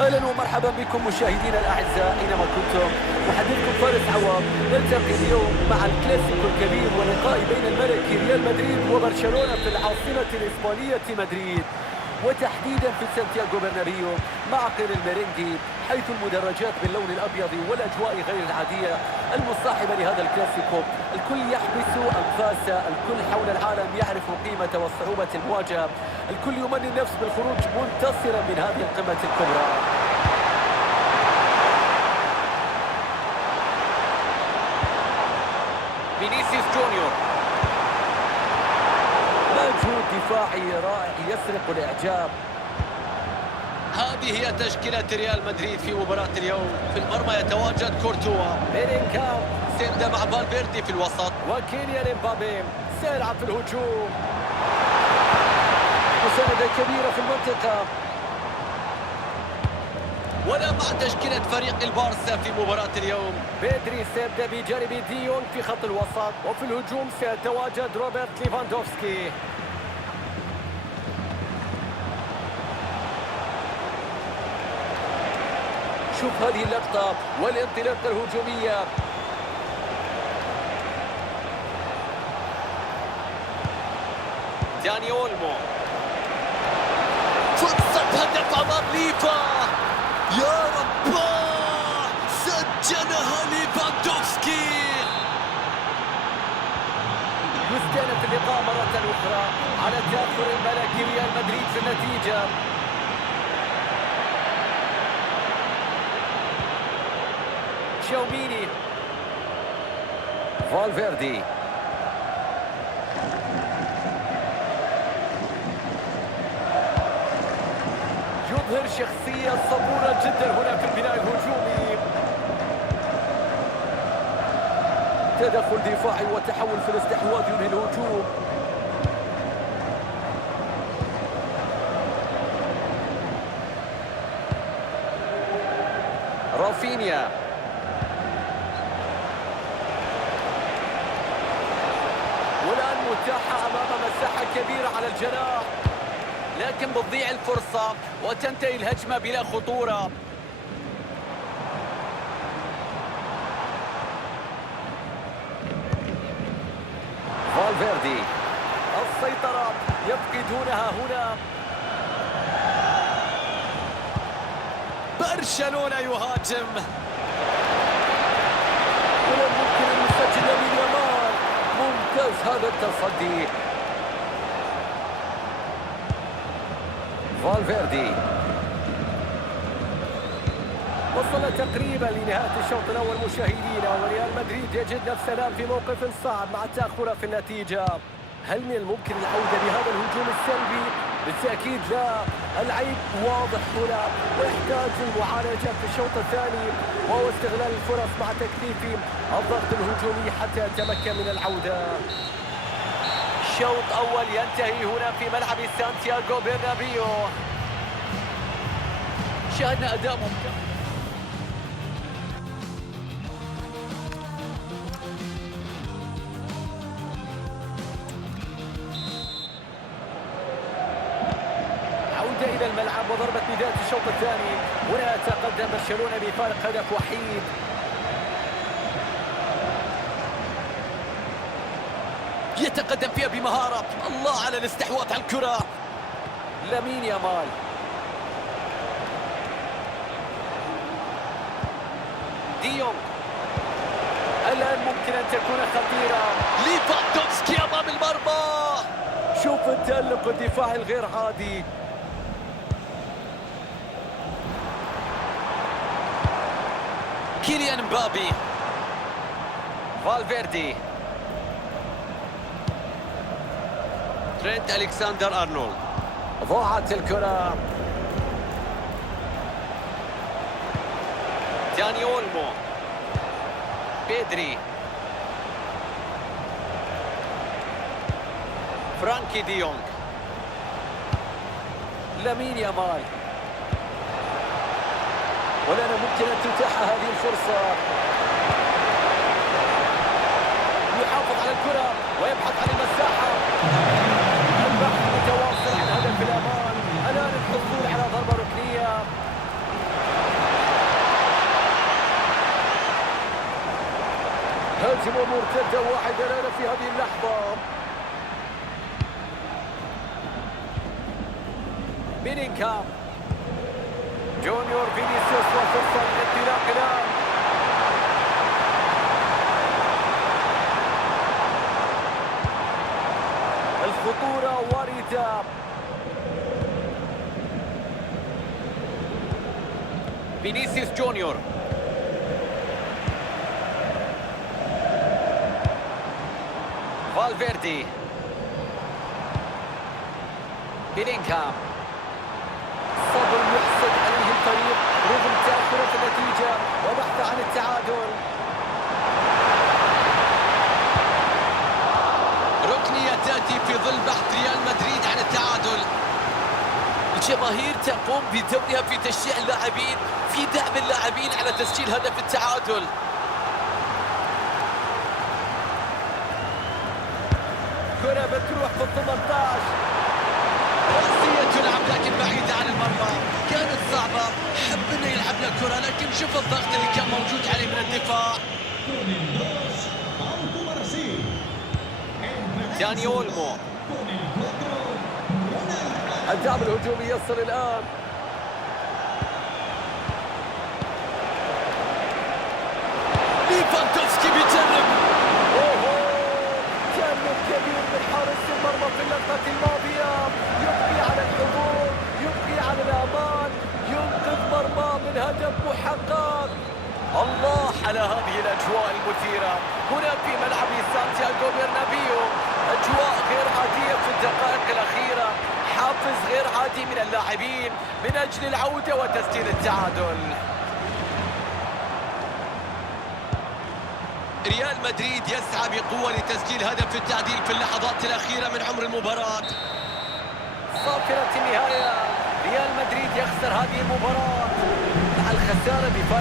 اهلا ومرحبا بكم مشاهدينا الاعزاء اينما كنتم. محدثكم فارس عوام. نلتقي اليوم مع الكلاسيكو الكبير ولقاء بين الملكي ريال مدريد وبرشلونه في العاصمه الاسبانيه مدريد، وتحديدا في سانتياغو برنابيو مع قير الميرينجي، حيث المدرجات باللون الابيض والاجواء غير العاديه المصاحبه لهذا الكلاسيكو. الكل يحبس انفاسه، الكل حول العالم يعرف قيمه وصعوبه المواجهه، الكل يمني النفس بالخروج منتصرا من هذه القمه الكبرى. فينيسيوس جونيور، مجهود دفاعي رائع يسرق الاعجاب. هذه هي تشكيلة ريال مدريد في مباراة اليوم. في المرمى يتواجد كورتوا، بيلينغهام، سيندا مع فالفيردي في الوسط، وكيليان امبابي سارع في الهجوم. مساندة كبيرة في المنطقة. ولا مع تشكيلة فريق البارسا في مباراة اليوم. بيدري سيبدأ بجانب ديونغ في خط الوسط، وفي الهجوم سيتواجد روبرت ليفاندوفسكي. شوف هذه اللقطة والانطلاقة الهجومية. داني اولمو، فرصة هدف أمام ليفا. يا رب، سجلها ليفاندوفسكي. يستأنف اللقاء مرة أخرى على تأخر الملكي ريال مدريد في النتيجة. تشاوميني، فالفيردي، يظهر شخصية صبورة جدا هنا في البناء الهجومي. تدخل دفاعي وتحول في الاستحواذ ينهي الهجوم. رافينيا، والآن متاحة أمام مساحة كبيرة على الجناح، لكن بتضيع الفرصة وتنتهي الهجمة بلا خطورة. فالفيردي، السيطرة يفقدونها هنا. برشلونة يهاجم، ولا ممكن أن يسجل لامين يامال. ممتاز هذا التصدي. فالفيردي وصل تقريبا لنهاية الشوط الأول مشاهدينا، وريال مدريد يجد نفسه الآن في موقف صعب مع التأخر في النتيجة. هل من الممكن العودة بهذا الهجوم السلبي؟ بالتأكيد لا. العيب واضح هنا ويحتاج المعالجة في الشوط الثاني، وهو استغلال الفرص مع تكثيف الضغط الهجومي حتى يتمكن من العودة. شوط أول ينتهي هنا في ملعب سانتياغو برنابيو. شاهدنا أداء ممتاز. عودة إلى الملعب وضربة بداية الشوط الثاني. هنا يتقدم برشلونة بفارق هدف وحيد. يتقدم فيها بمهارة. الله على الاستحواذ على الكرة. لامين يامال، ديونغ، الآن ممكن أن تكون خطيرة. ليفاندوفسكي أمام المرمى. شوف التألق الدفاعي الغير عادي. كيليان امبابي، فالفيردي، ترينت ألكسندر أرنولد. ضاعت الكرة. داني اولمو، بيدري، فرانكي ديونغ، لامين يامال. والآن ممكن أن تتاح هذه الفرصة. يحافظ على الكرة ويبحث عن المساحة. البحث متواصل عن هدف الأمان. الآن الحصول على ضربة ركنية. تتم مرتدة واحدة لنا في هذه اللحظة. بيلينغهام، جونيور فينيسيوس وفرصة للانطلاق الآن. الخطورة واردة. فينيسيوس جونيور، فالفيردي، بيلينغهام، صبر يحسد عليه الفريق رغم تأخرات النتيجة وبحث عن التعادل. ركنية تأتي في ظل بحث ريال مدريد عن التعادل. الجماهير تقوم بدورها في تشجيع اللاعبين، في دعم اللاعبين على تسجيل هدف التعادل. كرة بتروح في 18. رأسية تلعب لكن بعيدة عن المرمى، كانت صعبة، حب انه يلعب له كرة لكن شوف الضغط اللي كان موجود عليه من الدفاع. داني اولمو، الدعم الهجومي يصل الآن. ليفاندوفسكي بيجرب. تجرب كبير من حارس المرمى في اللقطة الماضية، يبقي على الحضور، يبقي على الأمان، ينقذ مرمى من هدف محقق. الله على هذه الأجواء المثيرة هنا في ملعب سانتياغو برنابيو. أجواء غير عادية في الدقائق الأخيرة، حافز غير عادي من اللاعبين من أجل العودة وتسجيل التعادل. ريال مدريد يسعى بقوة لتسجيل هدف التعديل في اللحظات الأخيرة من عمر المباراة. صافرة النهاية، ريال مدريد يخسر هذه المباراة مع الخسارة بفارق